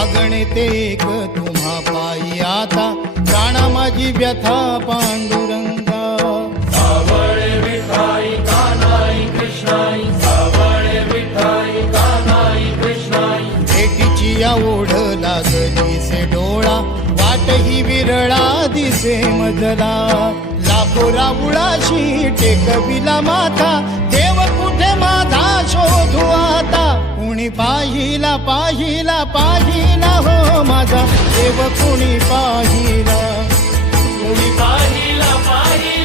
आगणते एक तुम्हा पायी आता प्राणा माझी व्यथा पांडुरंगा सावळे विठाई कानाई कृष्णाई सावळे विठाई कानाई कृष्णाई भेटीची या ओढ लागली से डोळा वाट ही विरळा दिसे मजला लाखो राबुळाशी टेकविला माथा देव कुठे माझा शोधू आता कुणी पाहिला पाहिला पाहिला हो माझा देव कुणी पाहिला कुणी पाहिला पाहिला